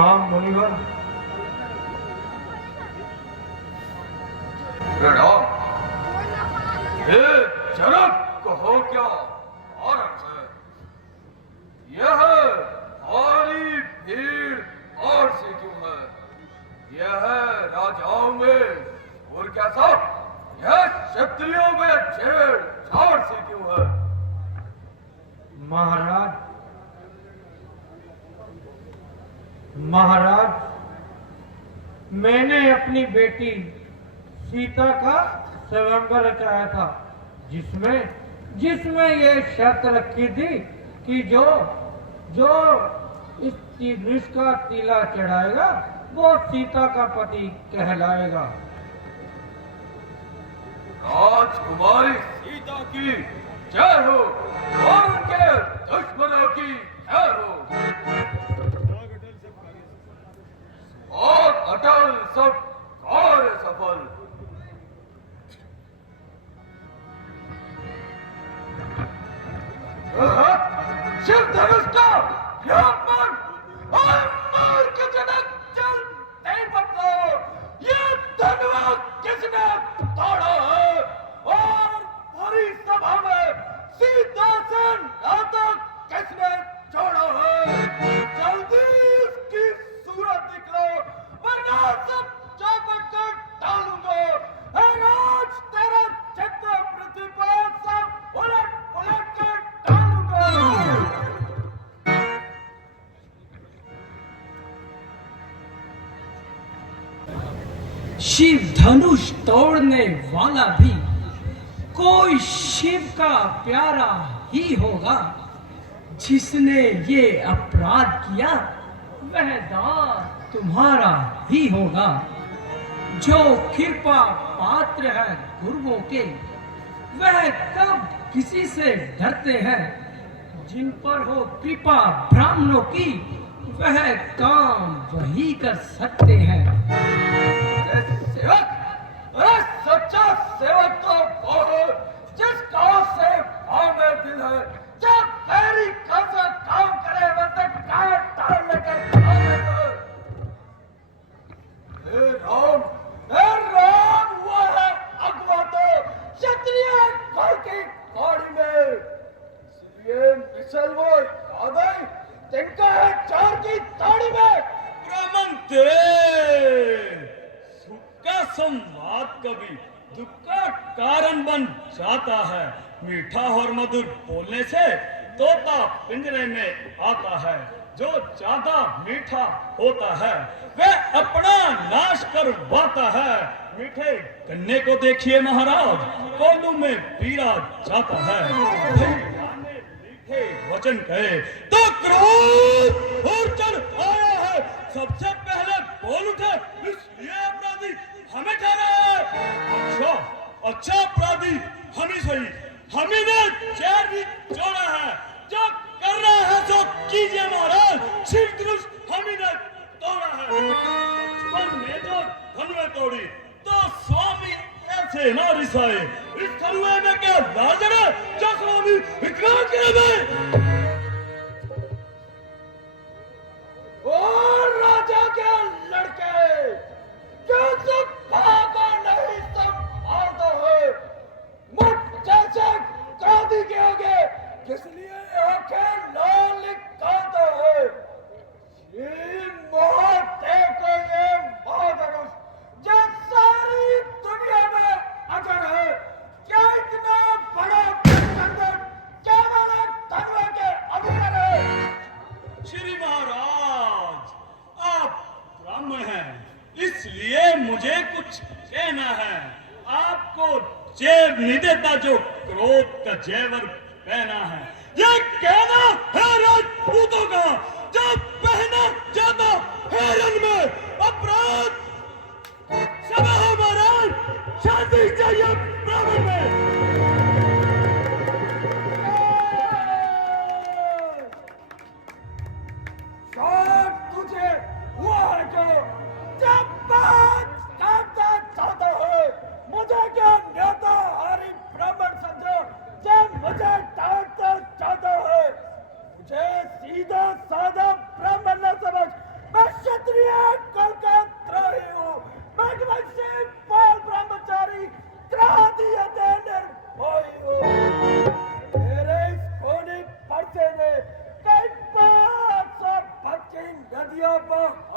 प्रणाम मुनिवर। प्रणाम। ये जनक कहो क्या कारण है? यह भारी भीड़ और से क्यों है? यह राजाओं में और कैसा? यह क्षत्रियों में छेड़छाड़ से क्यों है? महाराज, मैंने अपनी बेटी सीता का स्वयंवर रचाया था, जिसमें ये शर्त रखी थी कि जो इस वृक्ष का तीला चढ़ाएगा वो सीता का पति कहलाएगा। राजकुमारी सीता की जय हो और उनके दुश्मनों की जय हो। और अटल सब कार्य सफल। शिव धनुष का ध्यान और मूर्ख जनक चल नहीं पड़ता। ये धनुष किसने तोड़ा है? और पूरी सभा में सीता से नाता किसने जोड़ा है? जल्दी इसकी सूरत दिखलाओ वरना सब चौपट कर डालूंगा। आज तेरा चित्त पृथ्वी पर सब उलट पुलट कर डालूंगा। शिव धनुष तोड़ने वाला भी कोई शिव का प्यारा ही होगा। जिसने ये अपराध किया वह दास तुम्हारा ही होगा। जो कृपा पात्र है गुरुओं के वह कब किसी से डरते हैं। जिन पर हो कृपा ब्राह्मणों की वह काम वही कर सकते हैं। सेवक, अरे सच्चा सेवक तो वो है जिसका से भाव में दिल है। जब तेरी कैसा काम करे वह तक काट डालने के काम है। हे राम हुआ है अगवा तो क्षत्रिय कुल की कौड़ी में। इसलिए मिसल वो याद है जिनका है चार की ताड़ी में। ब्राह्मण तेरे का संवाद कभी दुख का कारण बन जाता है। मीठा और मधुर बोलने से तोता पिंजरे में आता है। जो ज्यादा मीठा होता है वह अपना नाश करवाता है। मीठे गन्ने को देखिए महाराज, कोल्हू में पीरा जाता है। मीठे वचन कहे तो क्रोध और चढ़ आया है। सबसे पहले बोल उठे इसलिए अपराधी हमें ठहरा है। अच्छा अपराधी हम ही सही। हम ही ने चैर भी जोड़ा है। जो कर रहा है सो कीजिए महाराज। शिव धनुष हम ही ने तोड़ा है। बचपन में जो धनुएं तोड़ी तो स्वामी ऐसे ना रिसाए। इस धनुए में क्या लाज है जो स्वामी इतना कर दे। और राजा के लड़के जो सब भागा नहीं संभालते हुए मुझ जैसे क्रोधी के आगे किस लिए आंखें लाल निकालते हुए। महादेव को ये महाधनुष जो सारी दुनिया में अजर है। क्या इतना बड़ा गठबंधन केवल एक धनुए के अधीन है? श्री महाराज आप ब्राह्मण हैं इसलिए मुझे कुछ कहना है। आपको जेब नहीं देता जो क्रोध का जेवर पहना है। ये कहना है राजपूतों का जो पहना जाता है रंग में अपराध। सभा महाराज शांति चाहिए ब्राह्मण में। तुझे हुआ है जो जब बात काटता चाहता है। मुझे क्या न्योता हारी ब्राह्मण समझो जब मुझे डांटता चाहता है। मुझे सीधा साधा ब्राह्मण न समझ।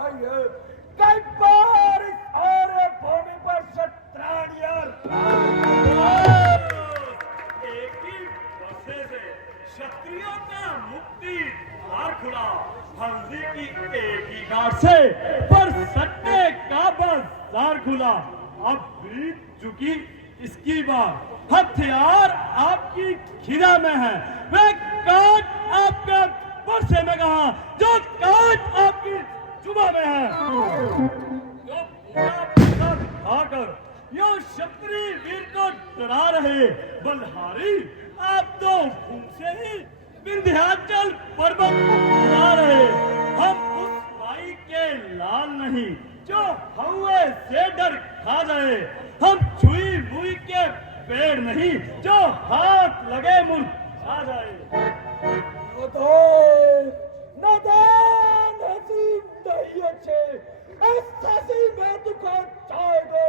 आई है। कई बार इस आर्य भूमि पर क्षत्रिय एक ही बरसे से क्षत्रियों का मुक्ति द्वार खुला। हल्दी की एक ही गांठ से पर सट्टे का बाजार खुला। अब बीत चुकी इसकी बात, हथियार आपकी खिरा में है, वे काट आपके बरसे में कहा जो काट आपकी जुबा में है। जो पूरा पत्थर दिखाकर यो क्षत्रिय वीर को डरा रहे बलहारी, आप तो भूम से ही विंध्याचल पर्वत उड़ा रहे। हम उस भाई के लाल नहीं जो हवा से डर खा जाए, हम छुई मुई के पेड़ नहीं जो हाथ लगे मुरझा जाए। नादान हसीन नहीं अच्छे, ऐसी में दुकान जाएगा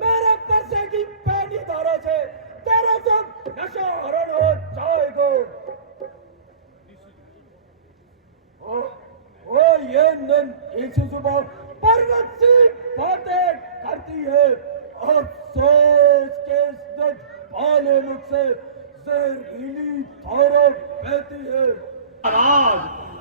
मेरे पैसे की पैनी धारा से तेरा सब नशा हरण हो जाएगा। ओ ये नन इसी सुबह पर्वत सी बातें करती है, अफसोस के इस भाले मुख से जहरीली धारा बहती है। महाराज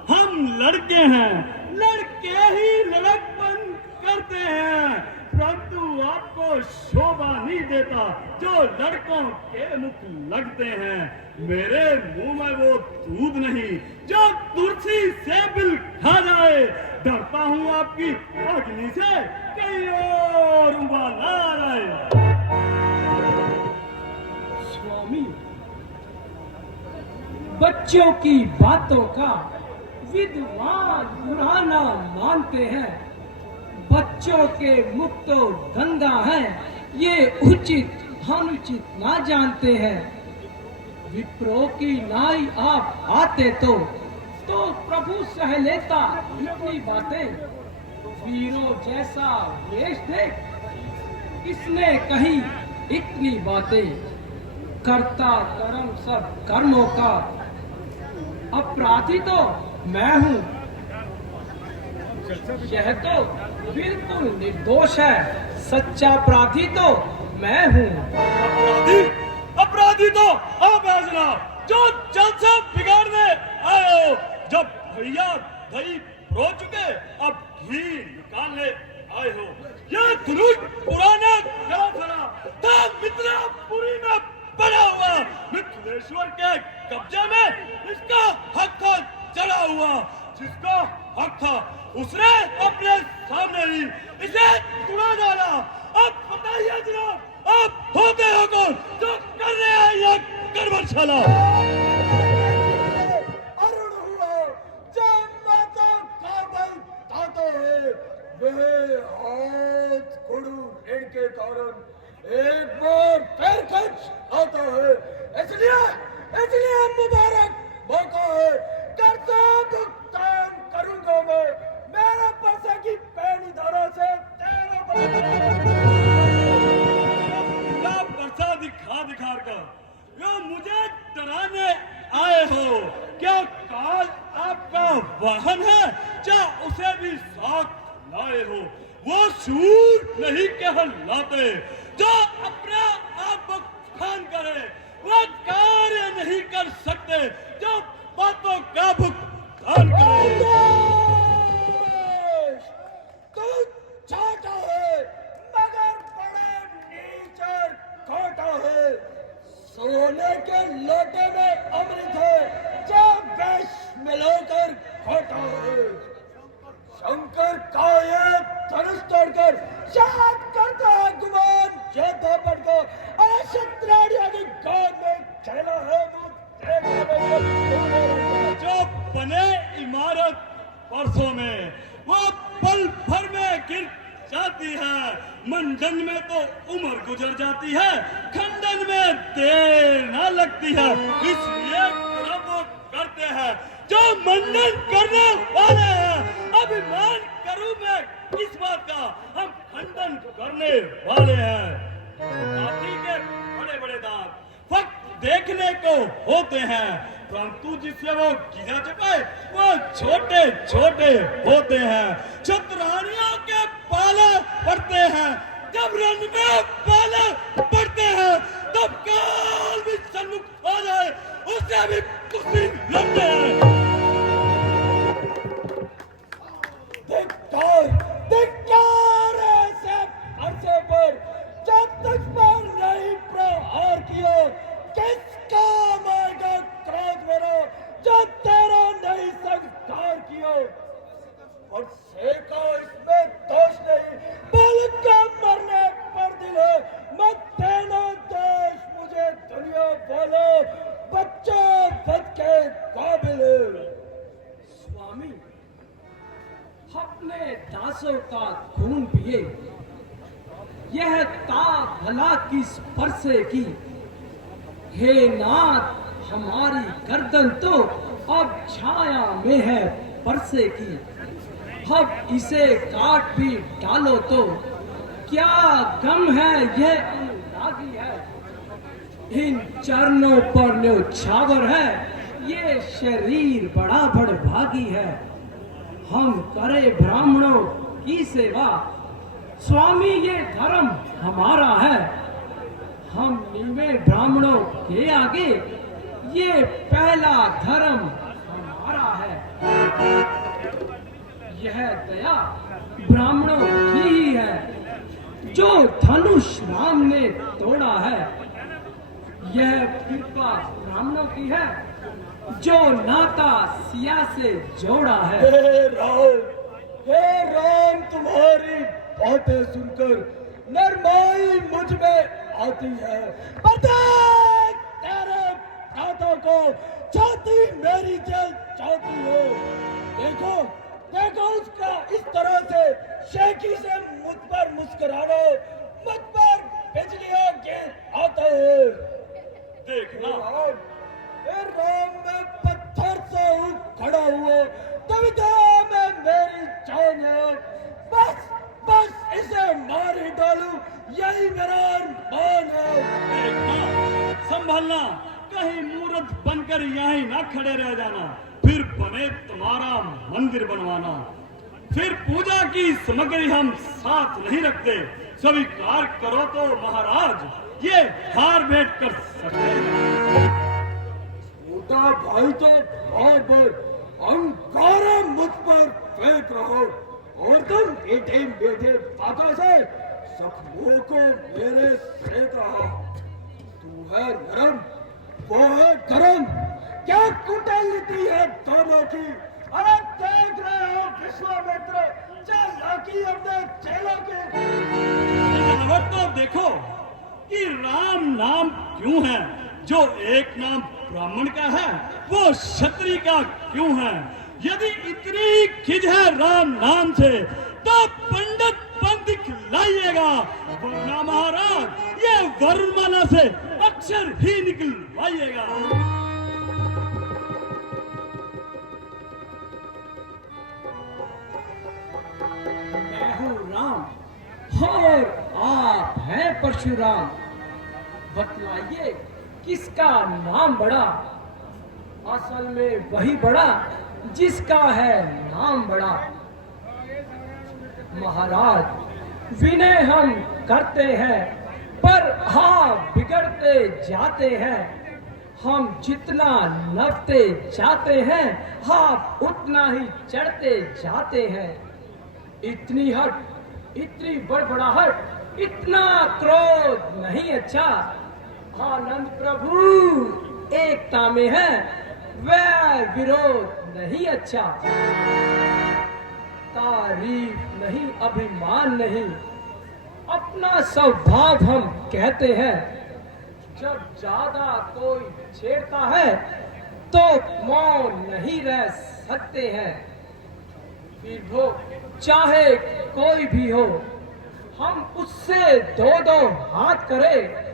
हम लड़के हैं, लड़के ही लड़कपन करते हैं, परंतु आपको शोभा नहीं देता जो लड़कों के मुख लगते हैं। मेरे मुंह में वो दूध नहीं जो तुलसी से बिल खा जाए। डरता हूँ आपकी अग्नि से कहीं और उबाला रहे। स्वामी, बच्चों की बातों का विद्वान पुराना मानते हैं। बच्चों के मुख तो गंगा है, ये उचित अनुचित ना जानते हैं। विप्रो की नाई आप आते तो प्रभु सह लेता इतनी बातें। वीरों जैसा वेश देख इसने कही इतनी बातें। करता कर्म सब कर्मों का, अपराधी तो मैं हूँ, यह तो बिल्कुल निर्दोष है। सच्चा अपराधी तो मैं हूँ। अपराधी अपराधी तो आप है जनाब जो जलसा बिगाड़ने आए हो। जब भैया दही रो चुके अब घी निकालने आए हो। यह धनुष पुराना गला फरा था मिथिलापुरी में बना हुआ, मिथिलेश्वर के कब्जे में इसका हक था चढ़ा हुआ। जिसका हक था उसने अपने सामने ही इसे तुड़ा डाला। अब बताइए जनाब आप होते हो कौन जो कर रहे हैं यह करवटशाला? अरुण हुआ जब माता काबल तातो है, वह हाथ गुरु ऋण के कारण एक बार फिर खर्च आता है। इसलिए मुबारक मौका है, कर्जा भुगतान करूंगा मैं। मेरा पैसे की पैनी धारा से तेरा परसा दिखा कर यो मुझे डराने आए हो। क्या काल आपका वाहन है क्या उसे भी साथ लाए हो? वो सूर नहीं कहलाते जो अपना आप भुगतान करे, वो कार्य नहीं कर सकते जो बातों का भुगतान करे। तू छोटा है मगर बड़ा नीच और खोटा है। सोने के लोटे में अमृत है जो विष मिलाकर खोटा है। शंकर का ये धनुष तोड़कर शायद करता है गुमान योद्धा बढ़कर, और क्षत्रियों की गोद में खेला है वो जो बने इमारत परसों में वो पल भर में गिर जाती है। मंडन में तो उम्र गुजर जाती है, खंडन में देर न लगती है। इसलिए वो करते हैं जो मंडन करने वाले हैं। अभिमान करूं मैं इस बात का, हम खंडन करने वाले हैं। हाथी के बड़े बड़े दांत फक्त देखने को होते हैं, परंतु जिससे वो गिरा चुका है वो छोटे छोटे होते हैं। छत्र हैं, जब रण में बाले पड़ते हैं, तब काल भी सन्मुख आ जाए उससे भी कुश्ती लड़ते हैं। धिक्कार ऐसे फरसे पर जब तक पर नहीं प्रहार किया, किस काम आएगा क्रोध मेरा जब तेरा नहीं संस्कार किया। और को इसमें दोष नहीं, बालक का मरने पर दिल है, मत देना दोष मुझे दुनिया बोलो, बच्चा बद के काबिल है। स्वामी, अपने दासों का खून पिए, यह ता भला किस परसे की। हे नाथ, हमारी गर्दन तो अब छाया में है परसे की। अब इसे काट भी डालो तो क्या गम है, यह अनुरागी है। इन चरणों पर न्योछावर है, ये शरीर बड़ा बड़भागी है। हम करे ब्राह्मणों की सेवा, स्वामी ये धर्म हमारा है। हम नीवे ब्राह्मणों के आगे, ये पहला धर्म हमारा है। यह दया ब्राह्मणों की ही है, जो धनुष राम ने तोड़ा है। यह कृपा ब्राह्मणों की है, जो नाता सिया से जोड़ा है। हे राम तुम्हारी बातें सुनकर नरमाई मुझ में आती है। पता तेरे प्रातों को छाती मेरी जल चाहती है। देखो देखो उसका इस तरह से शेखी से मुझ पर मुस्कुराना, मुझ पर बिजलियां गिर आता है। देखना राम में पत्थर से खड़ा हुआ, कविता में मेरी जान है। बस बस इसे मार ही डालूं, यही मेरा अरमान है। देखना, संभलना, कहीं मूर्त बनकर यहीं ना खड़े रह जाना। फिर बने तुम्हारा मंदिर बनवाना। फिर पूजा की सामग्री हम साथ नहीं रखते। स्वीकार करो तो महाराज, ये हार भेंट कर सकते हैं। छोटा भाई तो बार बार अंगारा मुझ पर फेंक रहो, और तुम मीठे मीठे बातों से जख्मों को मेरे सेक रहा। तू है नरम, वो है गरम, क्या कुटनीति है दोनों की। अरे देख रहे हो विश्वामित्र चालाकी अपने चेलों की। मिलावट तो देखो कि राम नाम क्यों है। जो एक नाम ब्राह्मण का है, वो क्षत्रिय का क्यों है। यदि इतनी खिज है राम नाम से, तो पंडित पंडित लाइएगा, वरना महाराज ये वरुणमाला से अक्षर ही निकलवाइएगा। मैं हूँ राम और आप हैं परशुराम। बतलाइए किसका नाम बड़ा। असल में वही बड़ा जिसका है नाम बड़ा। महाराज, विनय हम करते हैं, पर हाँ बिगड़ते जाते हैं। हम जितना नपते जाते हैं, हाँ उतना ही चढ़ते जाते हैं। इतनी हट, इतनी बड़बड़ाहट, इतना क्रोध नहीं अच्छा। आनंद प्रभु एकता में है, वैर विरोध नहीं अच्छा। तारीफ नहीं, अभिमान नहीं, अपना स्वभाव हम कहते हैं। जब ज्यादा कोई छेड़ता है तो मौन नहीं रह सकते हैं। फिर वो चाहे कोई भी हो, हम उससे दो दो हाथ करें।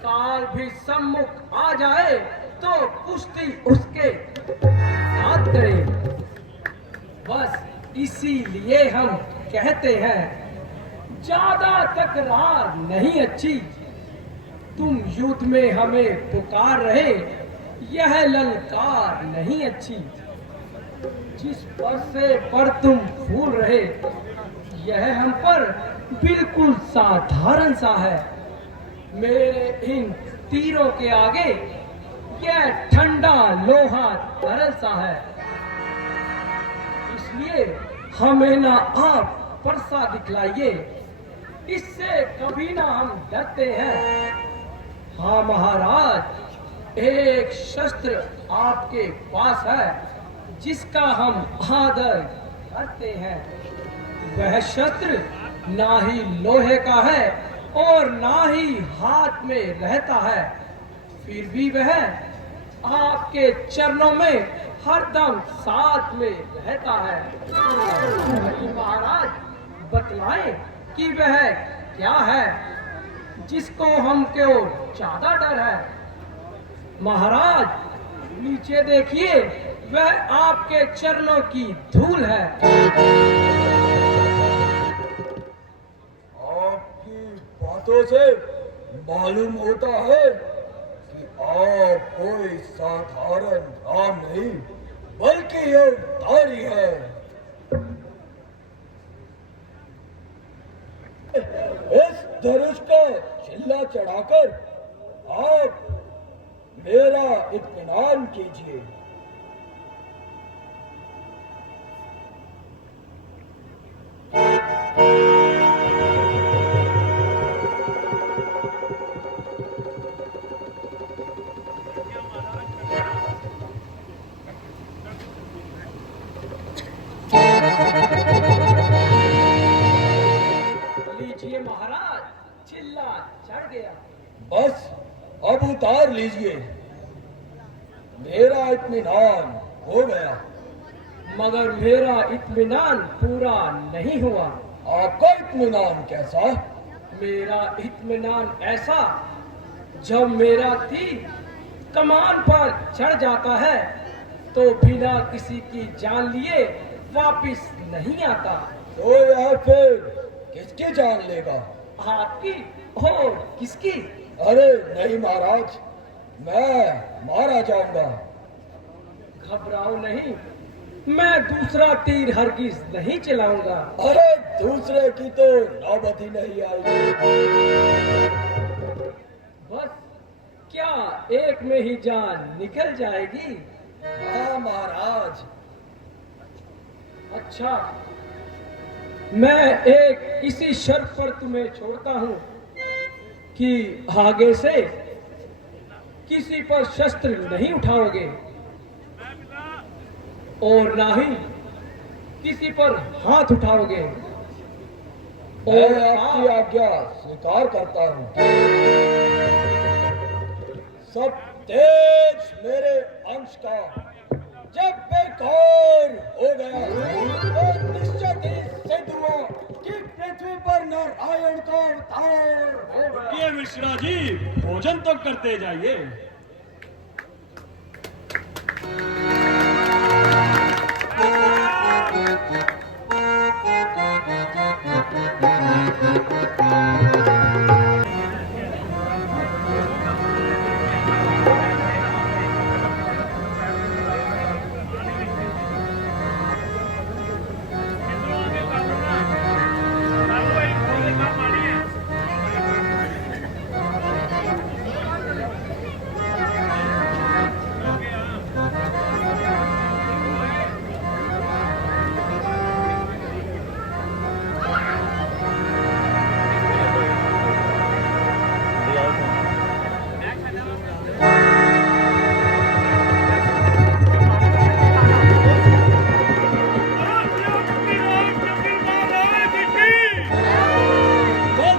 काल भी सम्मुख आ जाए तो कुश्ती उसके साथ करें। बस इसीलिए हम कहते हैं, ज्यादा तकरार नहीं अच्छी। तुम युद्ध में हमें पुकार रहे, यह ललकार नहीं अच्छी। जिस परसे पर तुम फूल रहे, यह हम पर बिल्कुल साधारण सा है। मेरे इन तीरों के आगे यह ठंडा लोहा तरल सा है। इसलिए हमें ना आप परसा दिखलाइए, इससे कभी ना हम डरते हैं। हाँ महाराज, एक शस्त्र आपके पास है जिसका हम आदर करते हैं। वह शस्त्र ना ही लोहे का है और ना ही हाथ में रहता है, फिर भी वह आपके चरणों में हरदम साथ में रहता है। महाराज बतलाएं कि वह क्या है जिसको हमको ज्यादा डर है। महाराज नीचे देखिए, वह आपके चरणों की धूल है। आपकी बातों से मालूम होता है कि आप कोई साधारण राम नहीं बल्कि योगधारी है। इस धनुष का चिल्ला चढ़ाकर आप मेरा इत्मीनान कीजिए। लीजिए महाराज, चिल्ला चढ़ गया। बस अब उतार लीजिए, मेरा इत्मीनान हो गया। मगर मेरा इत्मीनान पूरा नहीं हुआ। आपका इत्मीनान कैसा? मेरा इत्मीनान ऐसा, जब मेरा तीर कमान पर चढ़ जाता है तो बिना किसी की जान लिए वापिस नहीं आता। तो यह फिर किसकी जान लेगा? आपकी और किसकी? अरे नहीं महाराज, मैं मारा जाऊंगा। घबराओ नहीं, मैं दूसरा तीर हरगिज नहीं चलाऊंगा। अरे दूसरे की तो नौबत ही नहीं आई। बस क्या एक में ही जान निकल जाएगी? हाँ महाराज। अच्छा, मैं एक इसी शर्त पर तुम्हें छोड़ता हूं कि आगे से किसी पर शस्त्र नहीं उठाओगे और ना ही किसी पर हाथ उठाओगे। मैं और आपकी आज्ञा स्वीकार करता हूँ। सब तेज मेरे अंश का जब बेकार हो गया तो निश्चित ही सिद्ध हुआ कि पृथ्वी पर नारायण का अवतार हो गया। ये मिश्रा जी, भोजन तो करते जाइए।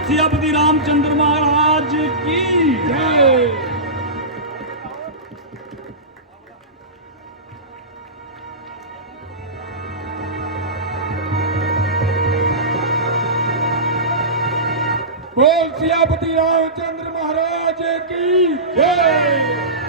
सियापति रामचंद्र महाराज की जय। बोल सियापति रामचंद्र महाराज की जय।